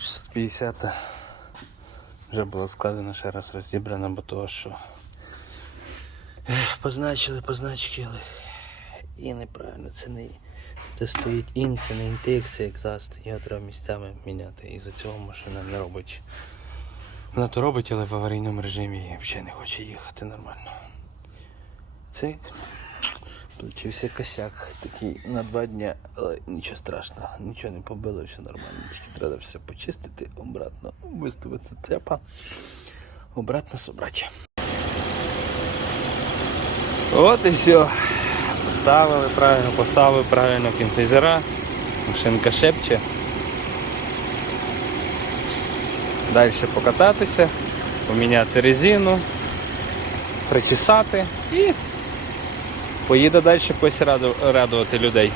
650 вже було складено, ще раз розібрано, бо того, що позначили, позначили. І неправильно, це не це стоїть ін, це не інтейк, це екзаст. Його треба місцями міняти. І за цього машина не робить. Вона то робить, але в аварійному режимі взагалі не хоче їхати нормально. Це Получився косяк такий на два дня, але нічого страшного, нічого не побило, все нормально. Тільки треба все почистити, обратно виставити цепа, обратно собрати. От і все. Поставили правильно, поставив правильно кінфізера, машинка шепче. Далі покататися, поміняти резину, причесати і поїде далі когось раду- радувати людей.